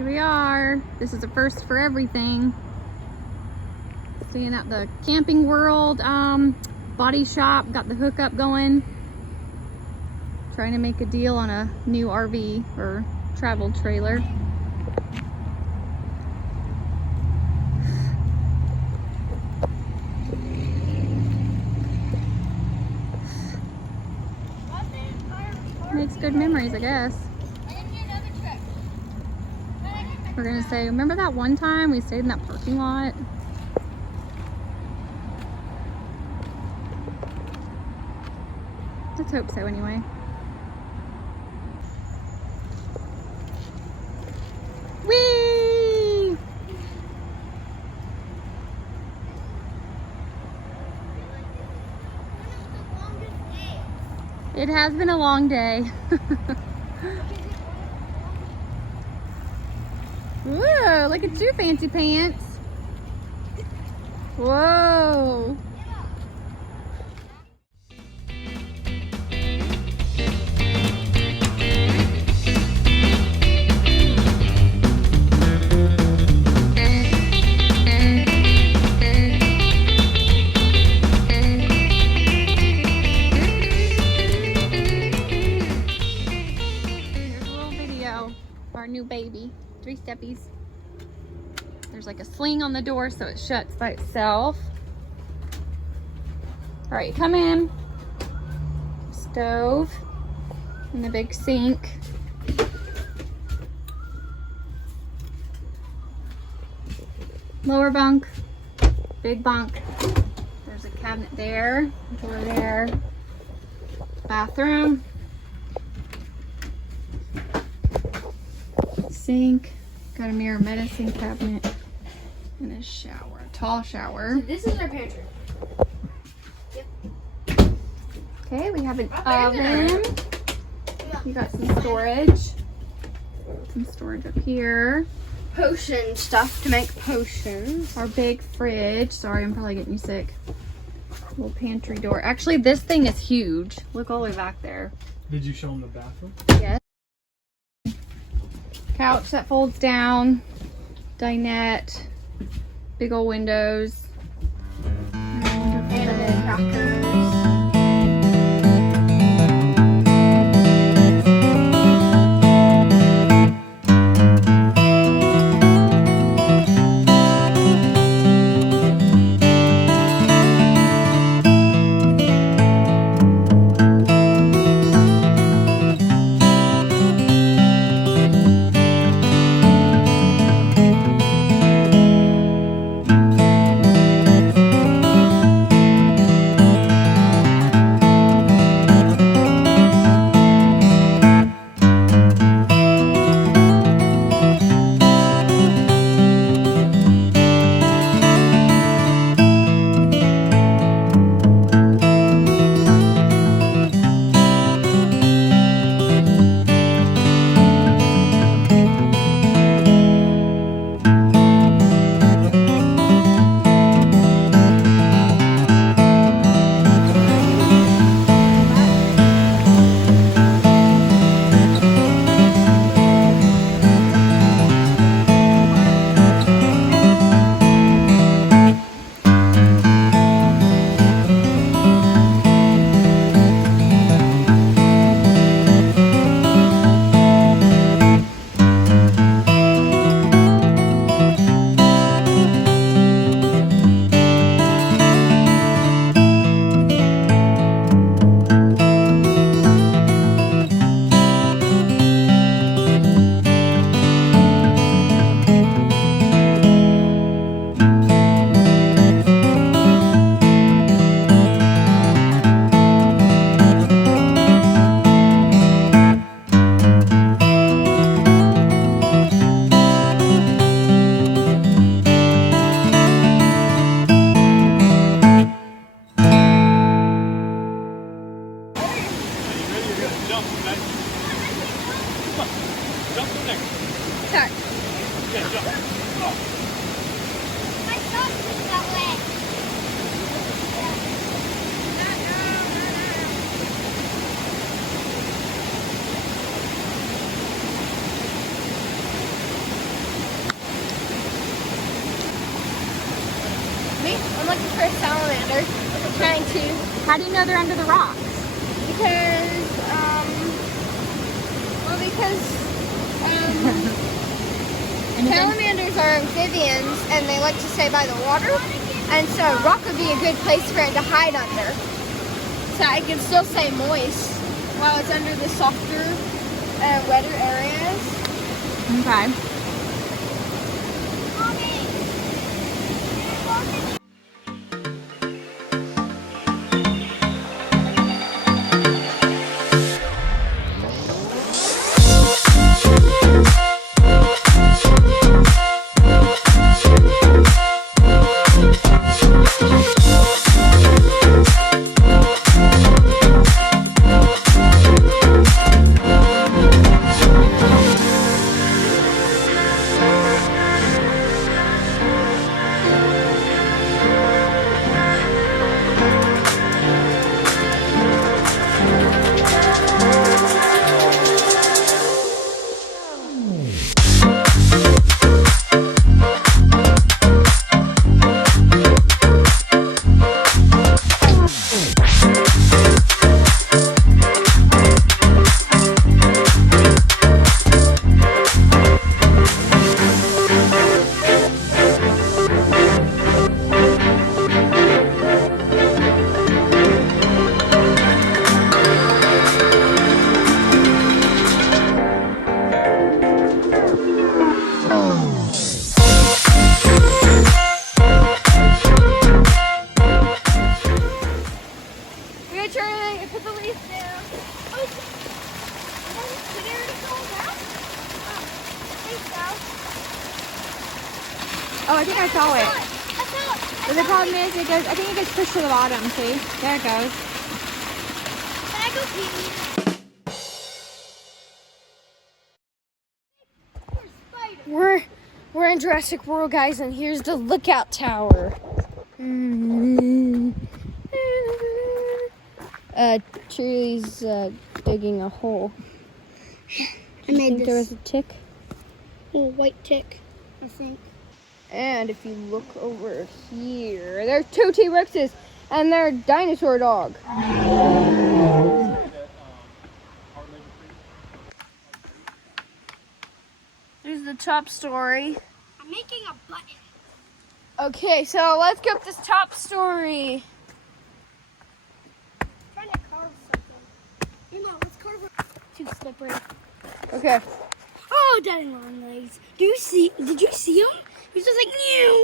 Here we are. This is a first for everything. Staying at the Camping World body shop. Got the hookup going. Trying to make a deal on a new RV or travel trailer. Makes good memories, I guess. We're gonna say, remember that one time we stayed in that parking lot? Let's hope so anyway. Whee! It has been a long day. Whoa, look at you, fancy pants. Whoa. Our new baby, 3 steppies. There's like a sling on the door so it shuts by itself. All right, come in. Stove and the big sink. Lower bunk, big bunk. There's a cabinet there, door there. Bathroom. Sink, got a mirror, medicine cabinet, and a shower, a tall shower. So this is our pantry. Yep. Okay, we have an oven. You got some storage. Some storage up here. Potion stuff to make potions. Our big fridge. Sorry, I'm probably getting you sick. Little pantry door. Actually, this thing is huge. Look all the way back there. Did you show them the bathroom? Yes. Couch that folds down, dinette, big old windows. And rockers. looking for a salamander. Trying to. How do you know they're under the rocks? Because, salamanders are amphibians and they like to stay by the water. And so a rock would be a good place for it to hide under. So it can still stay moist while it's under the softer, wetter areas. Okay. Put the leaf down. Oh, did it already fall down? Oh, thanks, Al. Oh, I think I saw it. I saw it. But the problem is, it goes. I think it gets pushed to the bottom. See, there it goes. Can I go pee? We're in Jurassic World, guys, and here's the lookout tower. Charlie's digging a hole. I made think there this was a tick? little white tick, I think. And if you look over here, there's 2 T-Rexes and their dinosaur dog. There's the top story. I'm making a button. Okay, so let's go up this top story. I'm trying to carve something. Emma, let's carve it. Too slippery. Okay. Oh, daddy long legs. Did you see him? He's just like, meow.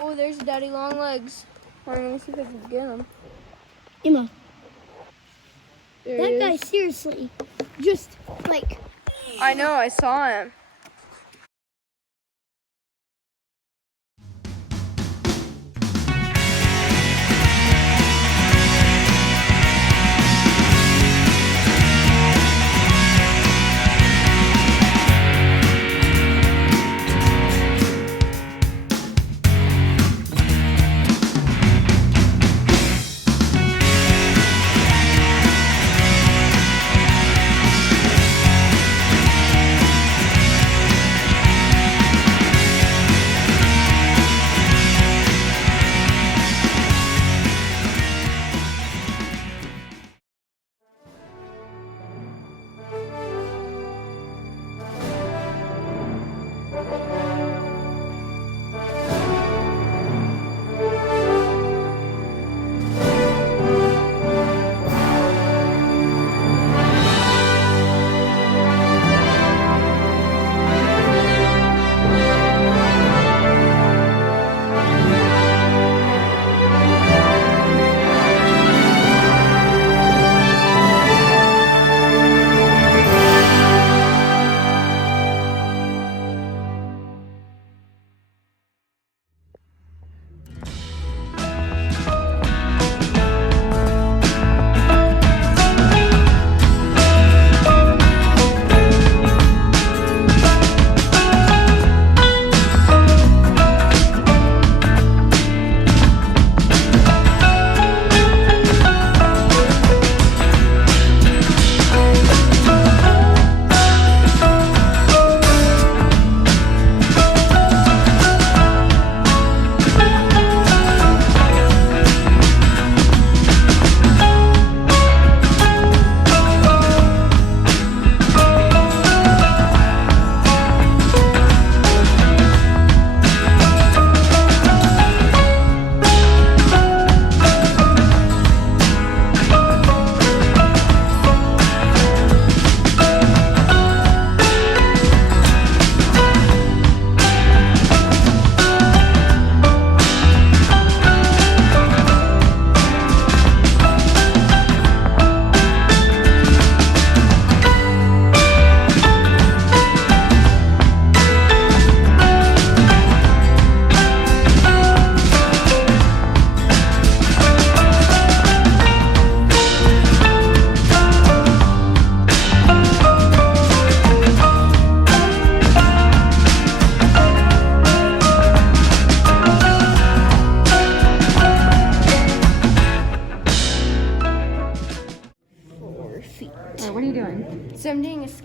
Oh, there's Daddy Longlegs. Hold on, let me see if I can get him. Emma, There that he guy is. seriously just like. I know, I saw him.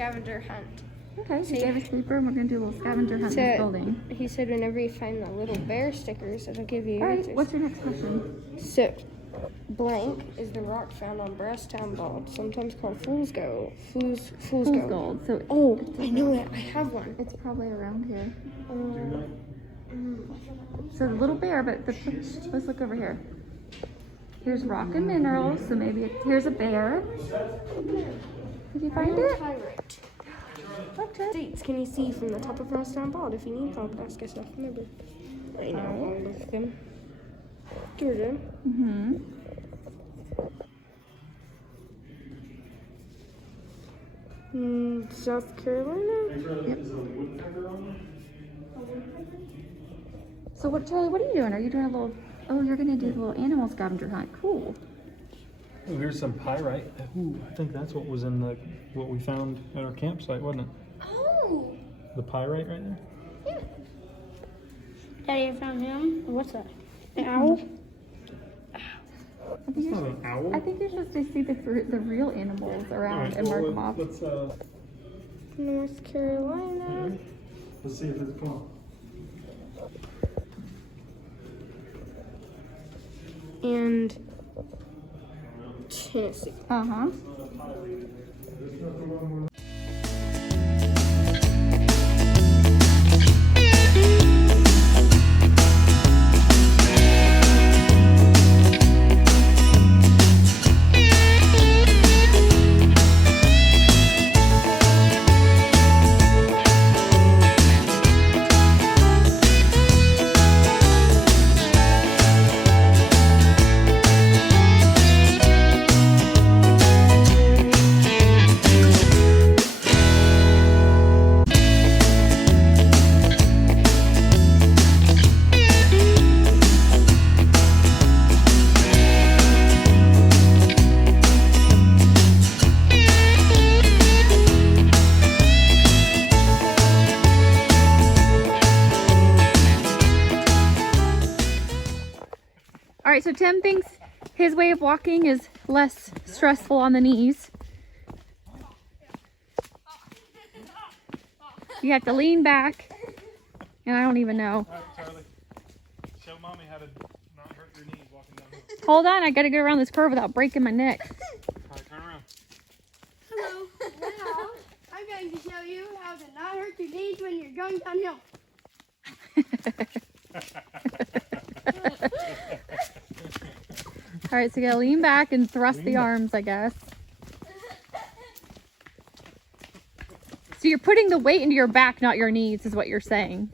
scavenger hunt. Okay, so you have a sleeper and we're gonna do a little scavenger hunt in this building. He said whenever you find the little bear stickers, it'll give you Alright, answers. what's your next question? So, blank is the rock found on Brasstown Bald, sometimes called Fool's Gold. Fool's Gold. Gold. So Oh, I know it. I have one. it's probably around here. So the little bear, but let's look over here. Here's rock and minerals, so maybe here's a bear. Did you find it? Pirate. Okay. States can you see from the top of Brasstown Bald? If you need help, ask us off the number. I know. I'll look them. Georgia. Mm-hmm. South Carolina. Yep. So what, Charlie, what are you doing? Are you doing a little, oh, you're gonna do a little animal scavenger hunt. Cool. Oh, here's some pyrite. Ooh, I think that's what was in what we found at our campsite, wasn't it? Oh. The pyrite right there? Yeah. Daddy, I found him. What's that? An owl? It's not an owl. I think you're supposed to see the real animals around and mark them off. Let's North Carolina. see if it's gone. And Tennessee. Uh-huh. All right, so Tim thinks his way of walking is less stressful on the knees. You have to lean back, and I don't even know. All right, Charlie. Show mommy how to not hurt your knees walking downhill. Hold on, I gotta go around this curve without breaking my neck. All right, turn around. Hello. Now, I'm going to show you how to not hurt your knees when you're going downhill. All right, so you gotta lean back and thrust the arms, I guess. So you're putting the weight into your back, not your knees, is what you're saying.